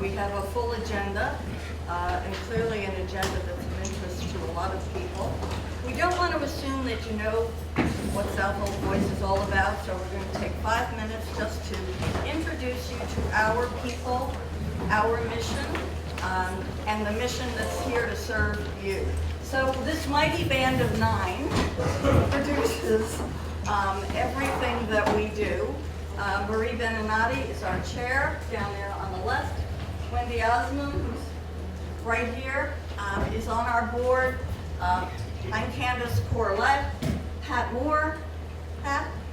We have a full agenda, and clearly an agenda that's of interest to a lot of people. We don't want to assume that you know what Southold Voice is all about, so we're going to take 5 minutes just to introduce you to our people, our mission, and the mission that's here to serve you. So this mighty band of 9 produces everything that we do. Marie Beninati is our chair down there on the left. Wendy Osmond, who's right here, is on our board. I'm Candace Corlett, Pat Moore,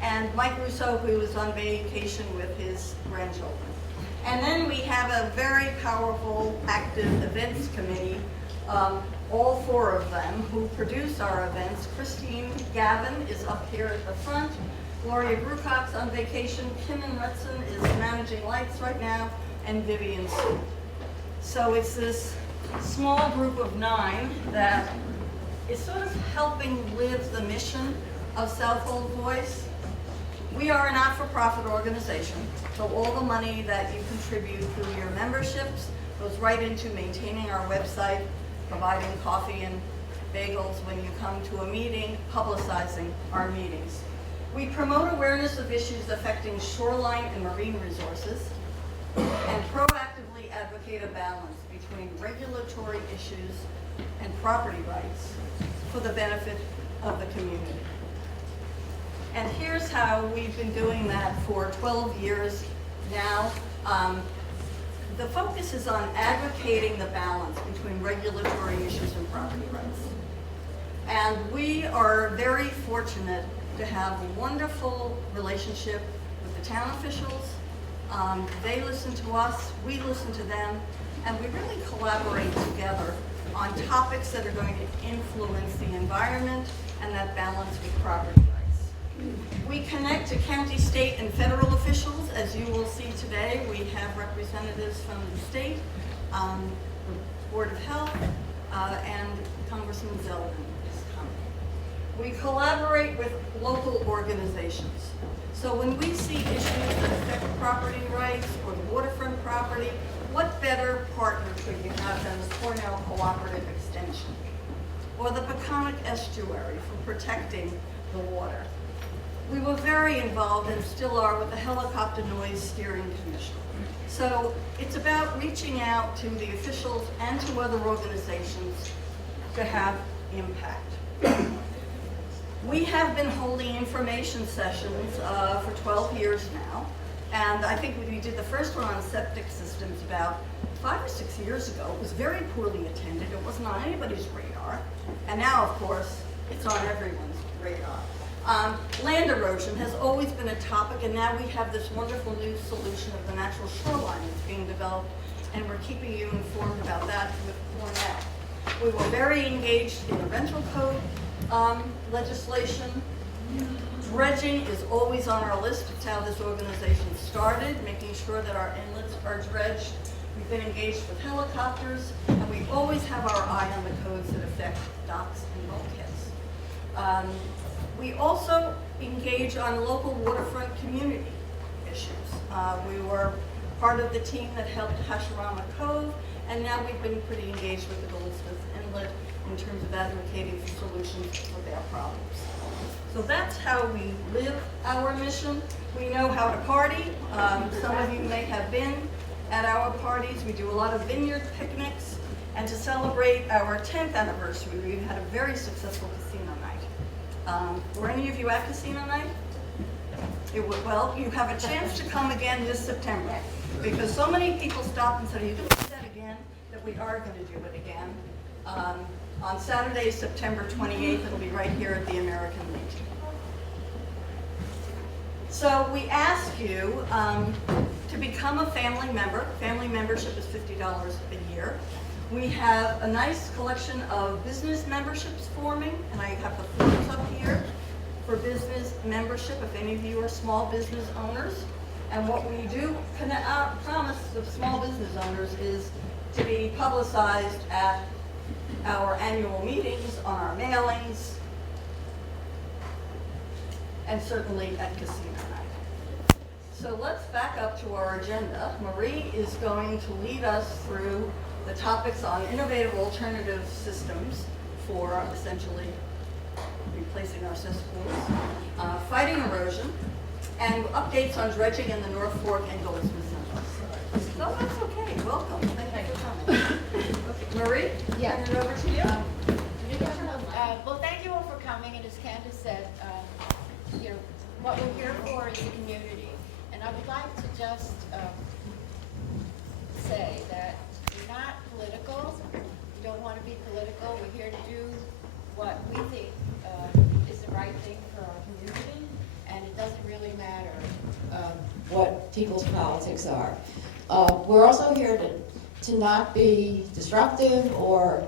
and Mike Rousseau, who is on vacation with his grandchildren. And then we have a very powerful, active events committee, all 4 of them, who produce our events. Christine Gavin is up here at the front. Gloria Brucock's on vacation. Kim and Retson is managing lights right now, and Vivian Sue. So it's this small group of 9 that is sort of helping live the mission of Southold Voice. We are a not-for-profit organization, so all the money that you contribute through your memberships goes right into maintaining our website, providing coffee and bagels when you come to a meeting, publicizing our meetings. We promote awareness of issues affecting shoreline and marine resources, and proactively advocate a balance between regulatory issues and property rights for the benefit of the community. And here's how we've been doing that for 12 years now. The focus is on advocating the balance between regulatory issues and property rights. And we are very fortunate to have a wonderful relationship with the town officials. They listen to us, we listen to them, and we really collaborate together on topics that are going to influence the environment and that balance with property rights. We connect to county, state, and federal officials. As you will see today, we have representatives from the state, the Board of Health, and Congressman Zeldin is coming. We collaborate with local organizations. So when we see issues that affect property rights or the waterfront property, what better partner could you have than the Cornell Cooperative Extension or the Peconic Estuary for protecting the water? We were very involved and still are with the Helicopter Noise Steering Commission. So it's about reaching out to the officials and to other organizations to have impact. We have been holding information sessions for 12 years now, and I think we did the first one on septic systems about 5 or 6 years ago. It was very poorly attended. It wasn't on anybody's radar, and now, of course, it's on everyone's radar. Land erosion has always been a topic, and now we have this wonderful new solution of the natural shoreline that's being developed, and we're keeping you informed about that with Cornell. We were very engaged in the rental code legislation. Dredging is always on our list. It's how this organization started, making sure that our inlets are dredged. We've been engaged with helicopters, and we always have our eye on the codes that affect docks and bulkheads. We also engage on local waterfront community issues. We were part of the team that helped Hasharama Cove, and now we've been pretty engaged with the Goldsmith Inlet in terms of advocating for solutions for their problems. So that's how we live our mission. We know how to party. Some of you may have been at our parties. We do a lot of vineyard picnics. And to celebrate our 10th anniversary, we've had a very successful casino night. Were any of you at casino night? Well, you have a chance to come again this September, because so many people stopped and said, are you going to do that again? That we are going to do it again. On Saturday, September 28th, it'll be right here at the American Legion. So we ask you to become a family member. Family membership is $50 a year. We have a nice collection of business memberships forming, and I have the forms up here for business membership if any of you are small business owners. And what we do promise the small business owners is to be publicized at our annual meetings, on our mailings, and certainly at casino night. So let's back up to our agenda. Marie is going to lead us through the topics on innovative alternative systems for essentially replacing our cesspools, fighting erosion, and updates on dredging in the North Fork and Goldsmith centers. No, that's okay. Welcome. Thank you for coming. Okay. Marie, Yeah. turn it over to you. Well, thank you all for coming, and as Candace said, what we're here for is the community. And I would like to just say that we're not political. We don't want to be political. We're here to do what we think is the right thing for our community, and it doesn't really matter what people's politics are. We're also here to not be disruptive or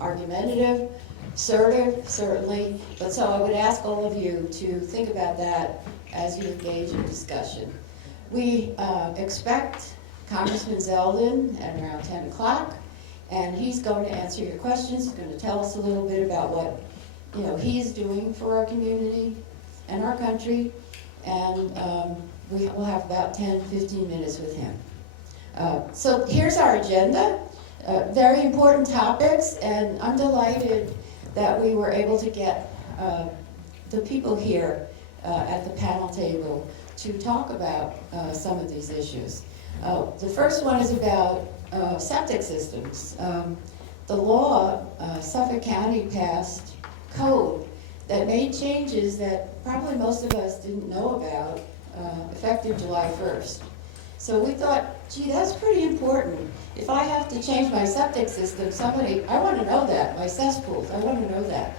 argumentative, assertive, certainly, but so I would ask all of you to think about that as you engage in discussion. We expect Congressman Zeldin at around 10 o'clock, and he's going to answer your questions. He's going to tell us a little bit about what he's doing for our community and our country, and we will have about 10-15 minutes with him. So here's our agenda. Very important topics, and I'm delighted that we were able to get the people here at the panel table to talk about some of these issues. The first one is about septic systems. The law, Suffolk County passed code that made changes that probably most of us didn't know about, effective July 1st. So we thought, gee, that's pretty important. If I have to change my septic system, I want to know that, my cesspools, I want to know that.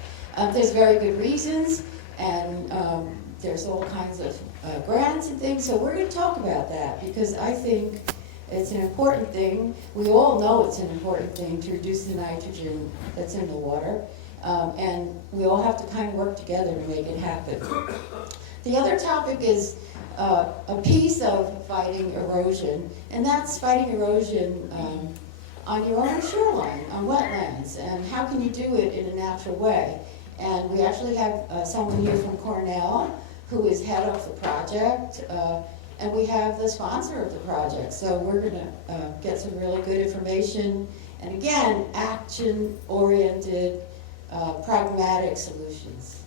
There's very good reasons, and there's all kinds of grants and things, so we're going to talk about that, because I think it's an important thing. We all know it's an important thing to reduce the nitrogen that's in the water, and we all have to kind of work together to make it happen. The other topic is a piece of fighting erosion, and that's fighting erosion on your own shoreline, on wetlands, and how can you do it in a natural way. And we actually have someone here from Cornell who is head of the project, and we have the sponsor of the project. So we're going to get some really good information, and again, action-oriented, pragmatic solutions.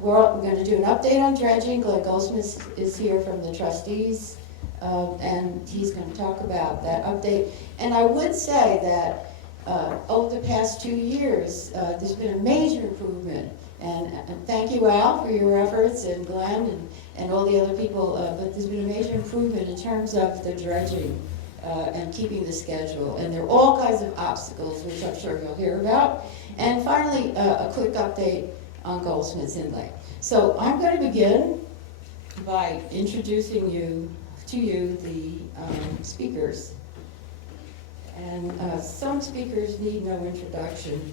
We're going to do an update on dredging. Glenn Goldsmith is here from the trustees, and he's going to talk about that update. And I would say that over the past 2 years, there's been a major improvement. And thank you, Al, for your efforts, and Glenn, and all the other people. But there's been a major improvement in terms of the dredging and keeping the schedule. And there are all kinds of obstacles, which I'm sure you'll hear about. And finally, a quick update on Goldsmith's Inlet. So I'm going to begin by introducing to you the speakers. And some speakers need no introduction,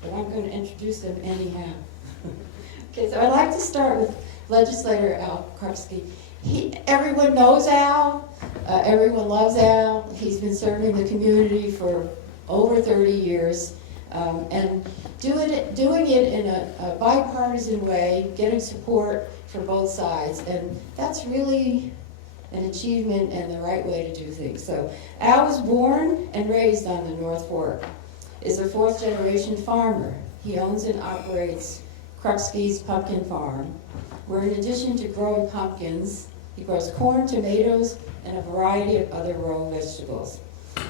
but I'm going to introduce them anyhow. Okay, so I'd like to start with legislator Al Krupski. Everyone knows Al, everyone loves Al. He's been serving the community for over 30 years. And doing it in a bipartisan way, getting support from both sides, and that's really an achievement and the right way to do things. So Al was born and raised on the North Fork, is a fourth-generation farmer. He owns and operates Krupski's Pumpkin Farm, where in addition to growing pumpkins, he grows corn, tomatoes, and a variety of other row vegetables.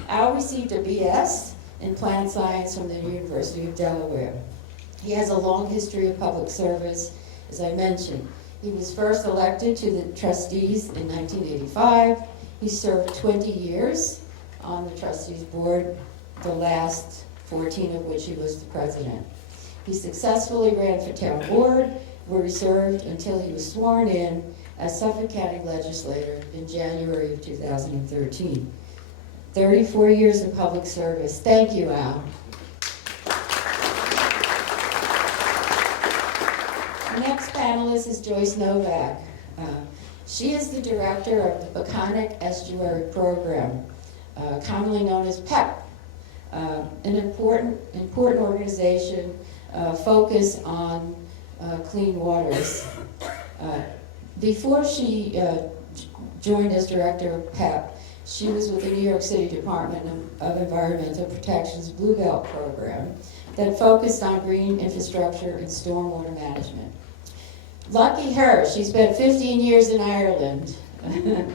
Al received a BS in plant science from the University of Delaware. He has a long history of public service, as I mentioned. He was first elected to the trustees in 1985. He served 20 years on the trustees board, the last 14 of which he was the president. He successfully ran for town board, where he served until he was sworn in as Suffolk County Legislator in January of 2013. 34 years of public service. Thank you, Al. The next panelist is Joyce Novak. She is the director of the Peconic Estuary Program, commonly known as PEP, an important organization focused on clean waters. Before she joined as director of PEP, she was with the New York City Department of Environmental Protection's Blue Belt program that focused on green infrastructure and stormwater management. Lucky her, she spent 15 years in Ireland and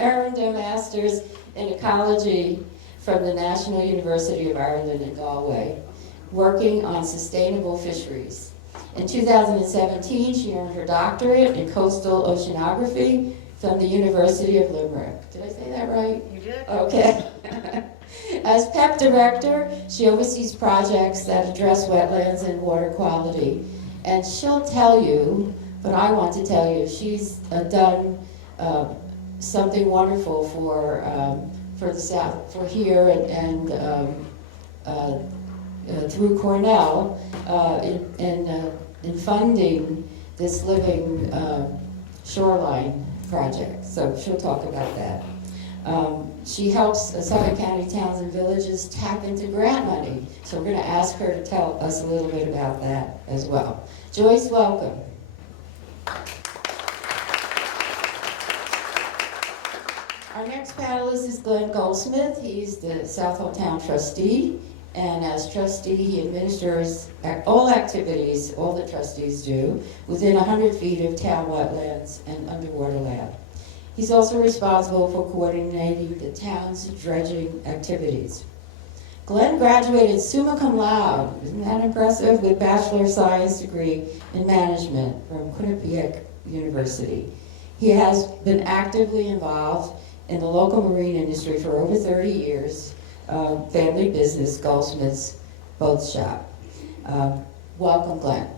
earned a master's in ecology from the National University of Ireland in Galway, working on sustainable fisheries. In 2017, she earned her doctorate in coastal oceanography from the University of Limerick. Did I say that right? You did? Okay. As PEP director, she oversees projects that address wetlands and water quality. And she'll tell you, but I want to tell you, she's done something wonderful for the South, for here and through Cornell in funding this living Shoreline project. So she'll talk about that. She helps Suffolk County towns and villages tap into grant money. So we're going to ask her to tell us a little bit about that as well. Joyce, welcome. Our next panelist is Glenn Goldsmith. He's the Southold Town trustee. And as trustee, he administers all activities, all the trustees do, within 100 feet of town wetlands and underwater land. He's also responsible for coordinating the town's dredging activities. Glenn graduated summa cum laude, isn't that impressive, with Bachelor of Science degree in management from Quinnipiac University. He has been actively involved in the local marine industry for over 30 years, family business, Goldsmith's boat shop. Welcome, Glenn.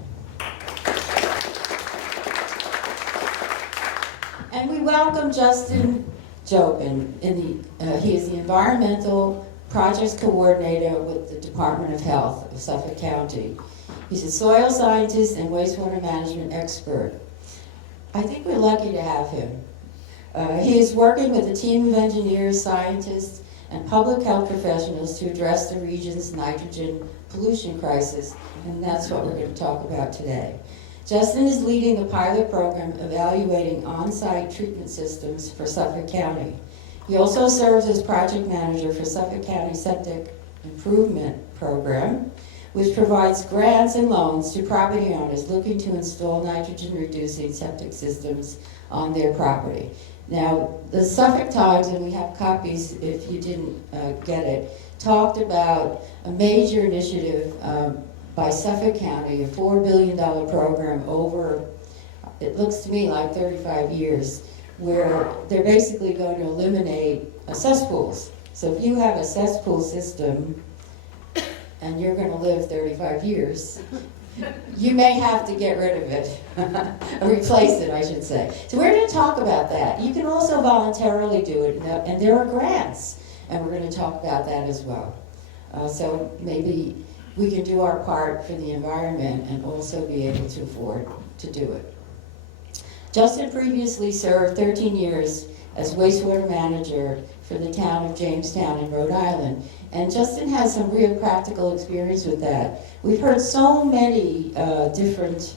And we welcome Justin Jobin. He is the Environmental Projects Coordinator with the Department of Health of Suffolk County. He's a soil scientist and wastewater management expert. I think we're lucky to have him. He is working with a team of engineers, scientists, and public health professionals to address the region's nitrogen pollution crisis, and that's what we're going to talk about today. Justin is leading the pilot program evaluating on-site treatment systems for Suffolk County. He also serves as project manager for Suffolk County Septic Improvement Program, which provides grants and loans to property owners looking to install nitrogen-reducing septic systems on their property. Now, the Suffolk Times, and we have copies if you didn't get it, talked about a major initiative by Suffolk County, a $4 billion program over, it looks to me like 35 years, where they're basically going to eliminate cesspools. So if you have a cesspool system and you're going to live 35 years, you may have to get rid of it, replace it, I should say. So we're going to talk about that. You can also voluntarily do it, and there are grants, and we're going to talk about that as well. So maybe we can do our part for the environment and also be able to afford to do it. Justin previously served 13 years as wastewater manager for the town of Jamestown in Rhode Island. And Justin has some real practical experience with that. We've heard so many different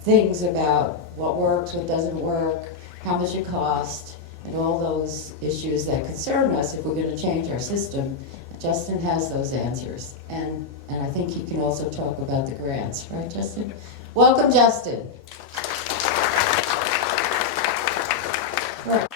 things about what works, what doesn't work, how much it costs, and all those issues that concern us if we're going to change our system. Justin has those answers. And I think he can also talk about the grants, right, Justin? Welcome, Justin. Right.